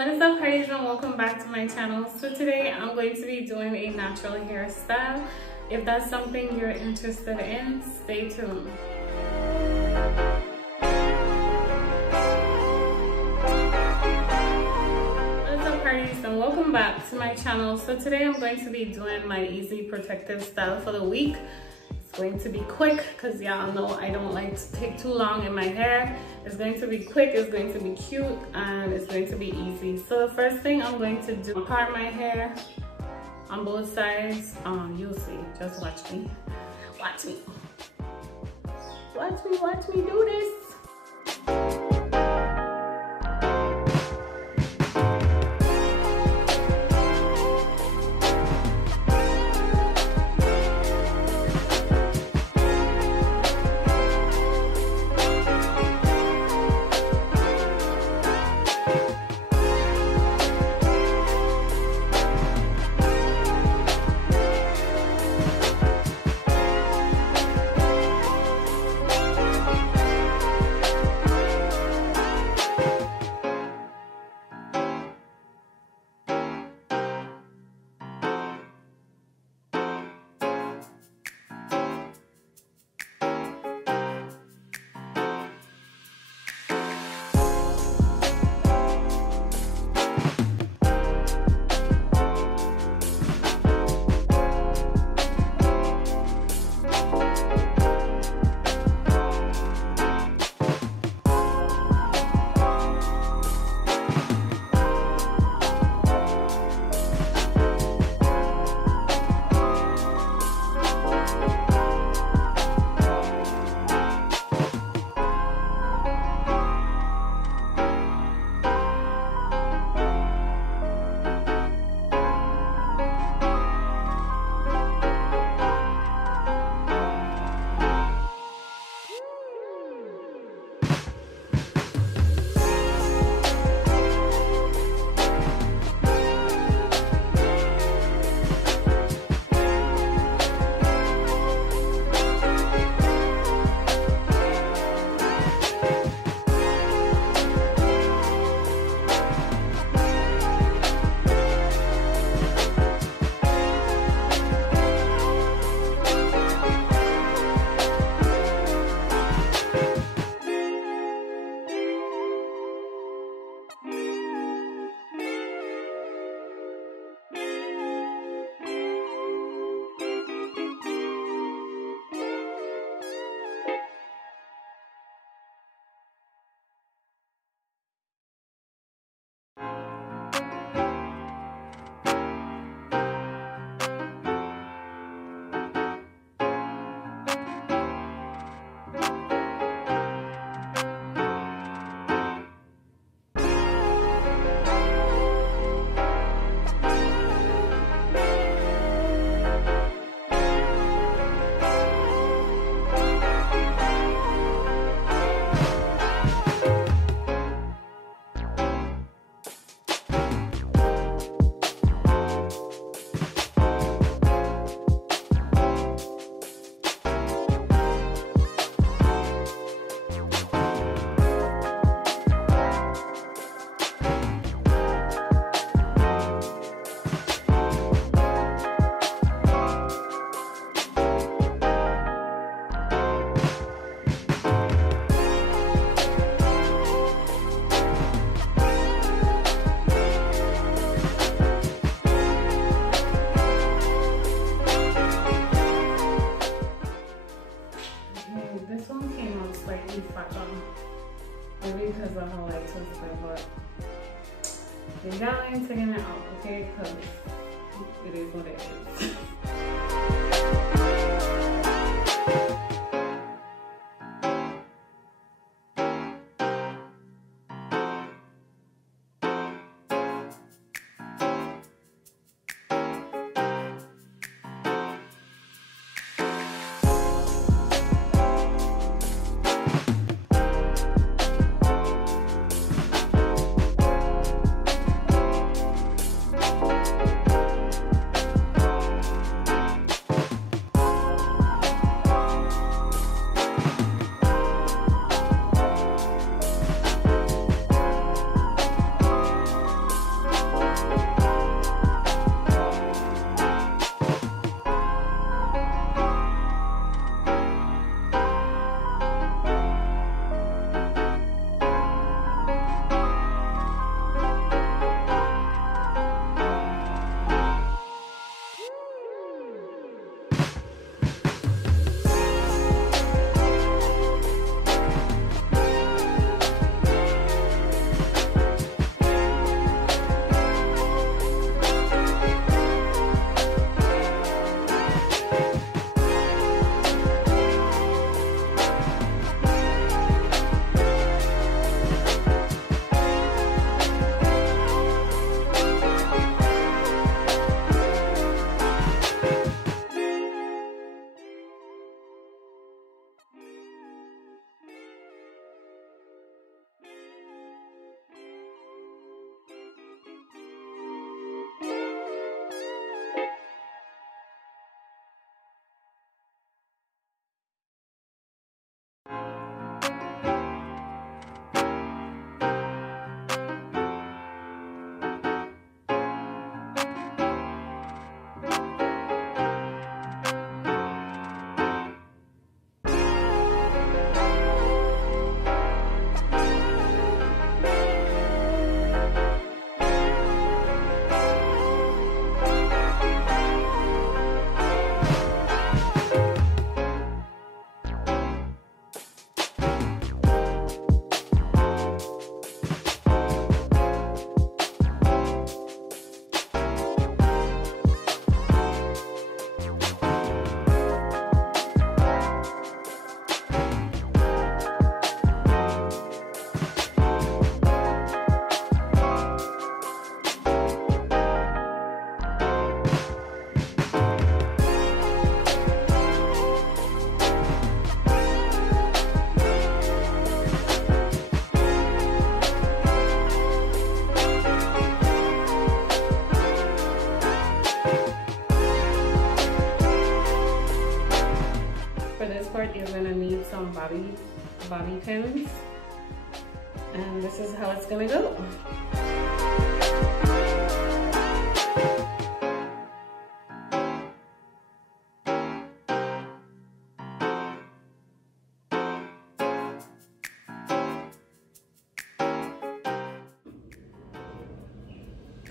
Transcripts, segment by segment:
What is up, parties, and welcome back to my channel. So today I'm going to be doing a natural hairstyle. If that's something you're interested in, stay tuned. What is up, parties, and welcome back to my channel. So today I'm going to be doing my easy protective style for the week. It's going to be quick because y'all know I don't like to take too long in my hair. It's going to be quick, it's going to be cute, and it's going to be easy. So the first thing I'm going to do, part my hair on both sides. You'll see, just watch me. Watch me. Watch me do this. This one came out slightly fatter, maybe because of how I twisted, but the y'all ain't taking it out, okay? Because it is what it is. short, you're gonna need some bobby pins, and this is how it's gonna go.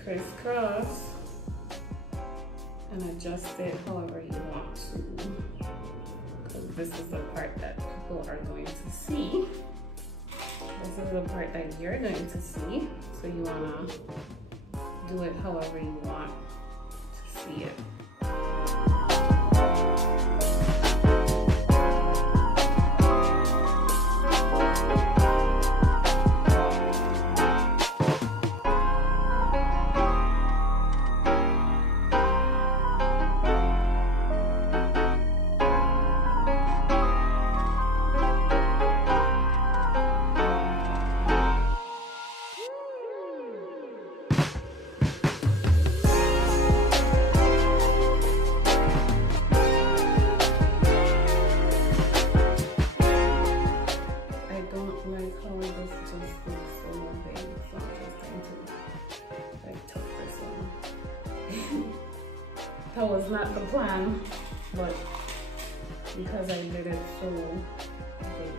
Crisscross and adjust it however you want to, because this is the part that people are going to see. This is the part that you're going to see, so you want to do it however you want to see it. That was not the plan, but because I did it so big,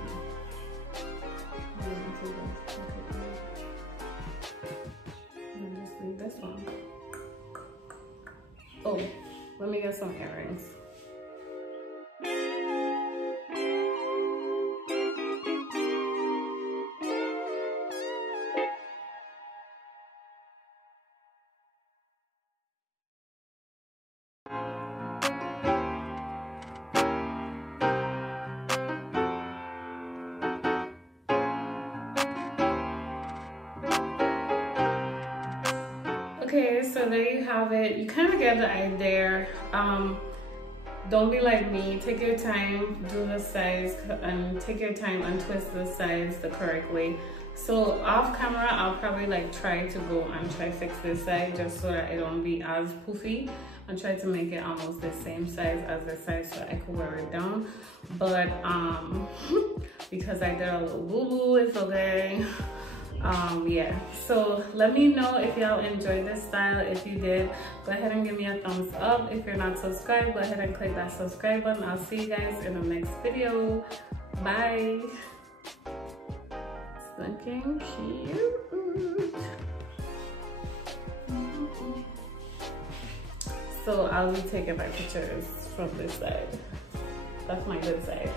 and just leave this one. Oh, let me get some earrings. Okay, so there you have it. You kind of get the idea. Don't be like me. Take your time, do the sides, and take your time and twist the sides the correct way. So off camera, I'll probably like try to go and try fix this side just so that it don't be as poofy, and try to make it almost the same size as the side so I could wear it down. But because I did a little boo-boo, it's okay. Yeah, so let me know if y'all enjoyed this style. If you did, go ahead and give me a thumbs up. If you're not subscribed, go ahead and click that subscribe button. I'll see you guys in the next video. Bye. It's looking cute. So I'll be taking my pictures from this side. That's my good side.